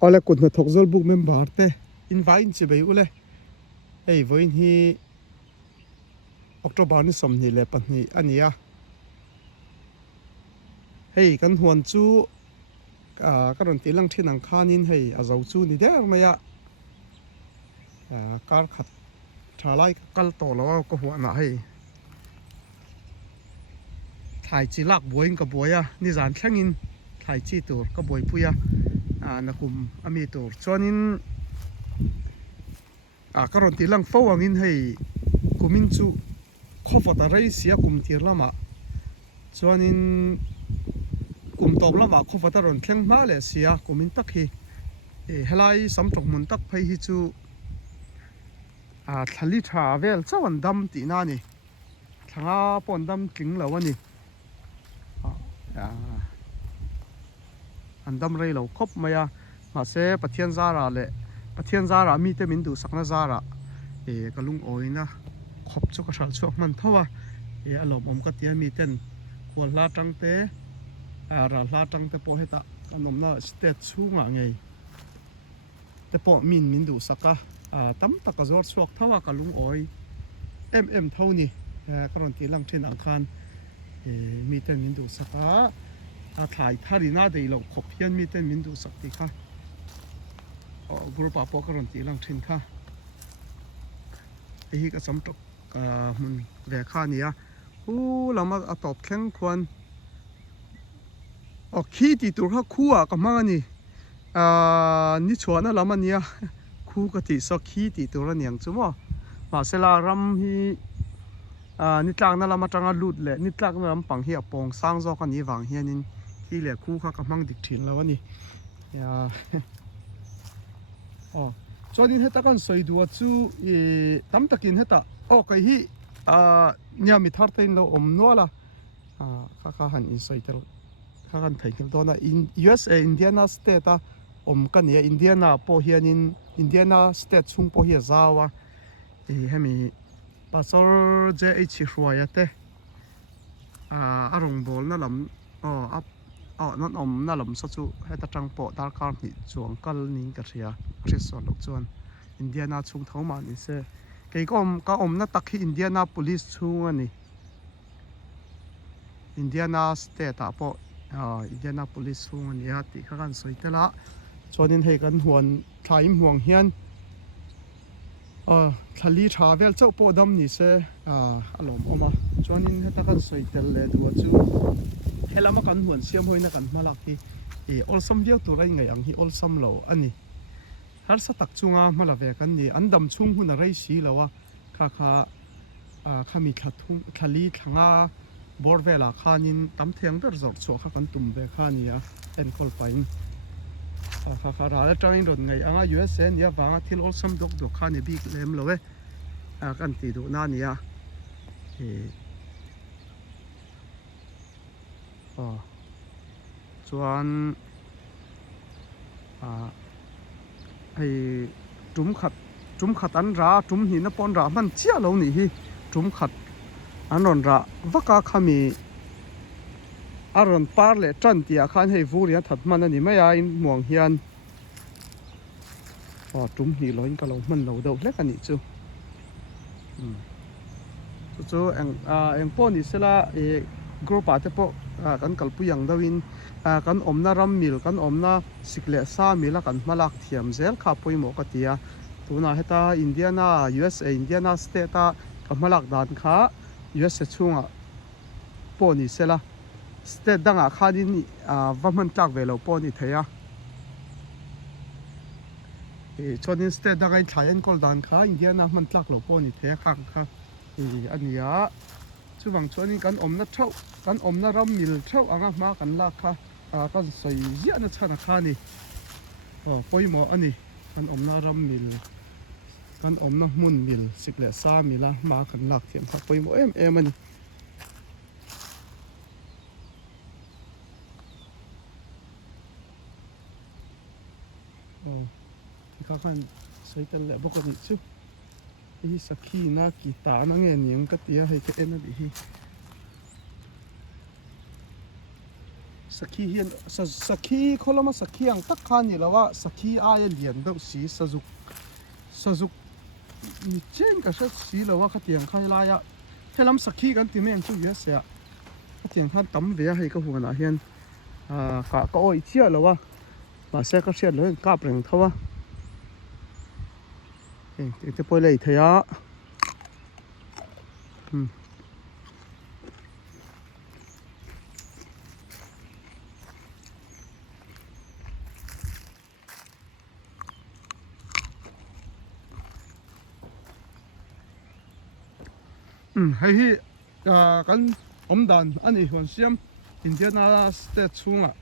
ole kut na thok zol book member te invite chi bai ule ei voin hi october ni som ni le pan ni ania hei kan huan chu karon ti lang thin ang khanin hei azau chu ni der maya kar khat thalai kal to lawa ko huwa na hei thai chi lak boing ka boya ni zan thlangin thai chi tur ka boi puya na kum ami tur chuanin karon ti lang fo angin hei kumin chu khofata rei sia kum tir lama chuanin kum top lama khofata ron thleng ma le sia kumin tak hi helai samtok mun tak phei hi chu thali tha vel chawan dam ti na ni thanga pon dam tling lawani an dam rei lo khop maya ma se pathian zara le pathian zara mi te min du sakna zara kalung oina khop chu ka sal chuak man thawa alom om ka tia mi ten hol la tang te ra la tang te po heta kanom na state chunga ngei te po min du saka tam taka zor chuak thawa kalung oi em thoni karon ti lang thin ang khan mi ten min du saka thai thari na dei lo khop hian mi ten min du sak ti kha group a po karon ti lang thin kha hi ka sam tok mun ve kha nia lama atop thleng khwan khi ti tur kha khuwa ka mangani ni chhuana lama nia khu ka ti so khi ti tur aniang chumo ma sela ram hi ni tlak na lama tanga lut le ni tlak na lam pang hi apong sang zo ka ni wang hianin hi le khu kha ka mang dik thin lawani ya chuanin heta kan soidua chu tam takin heta kai hi nya mi thar tein lo om nuala kha han in soitel kha kan thai khil dona in USA Indiana state a om kan ya Indiana po hianin Indiana state chung po hi zawa hemi pastor JH Ruaya te arong bol na lam nan om na lam sa chu heta tang po dar kar ni chuang kal ning ka ria risol lo chuan Indiana chung thoma ni se kei ka om na takhi Indiana police chung ani Indiana state a po Indiana police chung ani ha ti kha kan soitela chuanin hei kan huan thaim huang hian thali tha vel chau po dam ni se alom oma chuanin heta kan soitel le du chu helama kan huan siam hoina kan malak hi olsam viau turai ngai ang hi olsam lo ani har sa tak chunga mala ve kan ni andam chung hun rei si lawa kha khami thathung khali thanga borvela khanin tam theng ber zor chu kha kan tum ve khania en kol pain kha ra la train ron ngai anga USN ya wanga thil olsam dok dok khani big lem lowe kan ti du na nia chuan hei tum khat an ra tum hi na pon ra man chia lo ni hi tum khat an ron ra vaka khami aron par le tran tia khan hei vuria that man ani maya in muang hian tum hi loin ka lo man lo do hlek ani chu chu eng po ni sela group a te po kan kalpuyang dawin kan omna ram mil kan omna sikle sa mila kan malak thiam zel kha poimo ka tia tuna heta Indiana USA Indiana state a ka malak dan kha USA chunga po ni sela state danga khanin vaman tlak velo po ni theya chonin state danga thayan kol dan kha Indiana man tlak lo po ni theya kha ania chuwang chuanin kan omna thau kan omna ram mil thau anga ma kan la kha kan soi zia na chana kha ni poimo ani kan omna ram mil kan omna mun mil sikle sa mila ma kan lak thiam kha poimo em ani kha kan soital le bok ni chu hi sakhi na ki ta na nge ning ka tia hei ke en bi hi sakhi hian sakhi kholama sakhi ang tak khan ni lawa sakhi ai lian do si sajuk ni chen ka sha si lawa khatiang khai la ya helam sakhi kan ti meng chu ya se khatiang khan tam ve hai ka huana hian ka oi chia lawa ma se ka hriat lo kap reng thawa te poi lei thaya hei hi kan omdan ani hon siam Indiana state chunga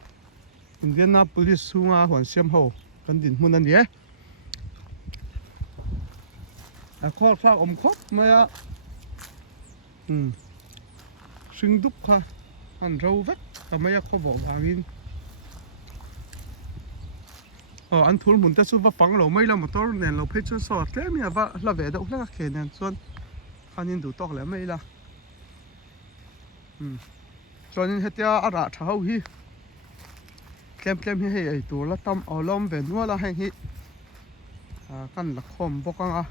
Indiana police chunga hon siam ho kan din mun ani khol kha om khop maya sing dup kha an ro vek tamaya kho bo angin an thul mun ta chu va pang lo mai la motor nen lo phe chu so tle mi ava la ve da ukla khe nen chon khanin du tok le mai la chonin hetia ara thau hi klem hi hei tur la tam awlom ve nuwa la heng hi kan la khom bokanga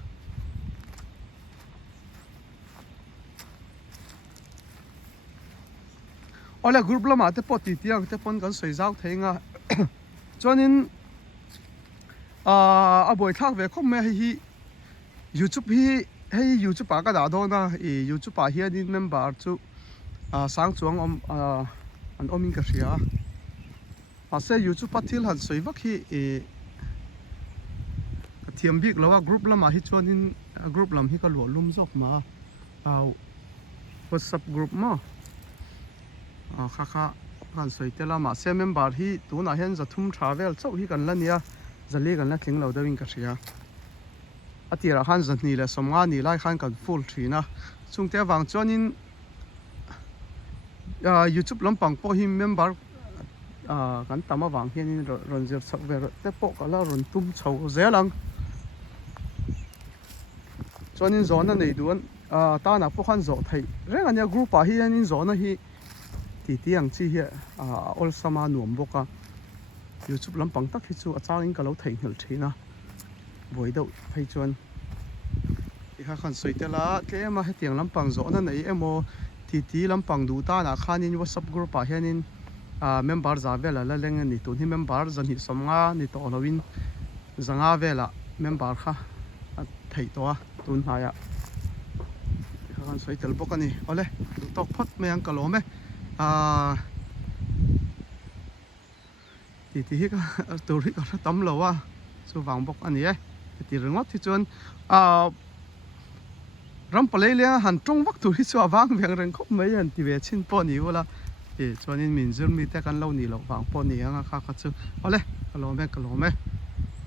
ola group lama te poti tiang te pon kan soi zau thenga chonin a boi thak ve khom me hi YouTube hi hei YouTube pa ka da do na YouTube pa hian in member chu sang chuang an omin ka ria ase YouTube pa thil han soi vak hi thiam bik lawa group lama hi chonin group lam hi ka lo lum zok ma WhatsApp group ma kha kan soi tela ma se member hi tu na hen zathum travel chau hi kan la nia zali kan la thling lo dawin ka ria atira han zani le somnga ni lai khan kan full thina chungte wang chonin YouTube lampang po hi member kan tama wang hianin ronjer chakver te po kala ron tum chho zelang chonin zona nei duan ta na po khan zo thai reng ania group a hianin zona hi tiang chi hi ol sama nuam boka YouTube lampang tak hi chu achangin ka lo thei hil thina boi do phei chuan kha khan soitela tlema hetiang lampang zo na nei emo ti lampang du ta na khanin WhatsApp group a hianin member za vela la leng ni tu ni member zan hi somnga ni to lovin zanga vela member kha thei to tun haya kha khan soitel bokani ole tok phot me ang kalome ti hi ka tur hi ka tam lo wa chu wang bok ani ti ringot thi chuan ram palei le han tong vak tur hi chu awang veng reng khop mai an ti ve chin po ni wala chuanin min zur mi te kan lo ni lo wang po ni anga kha chu ole kalome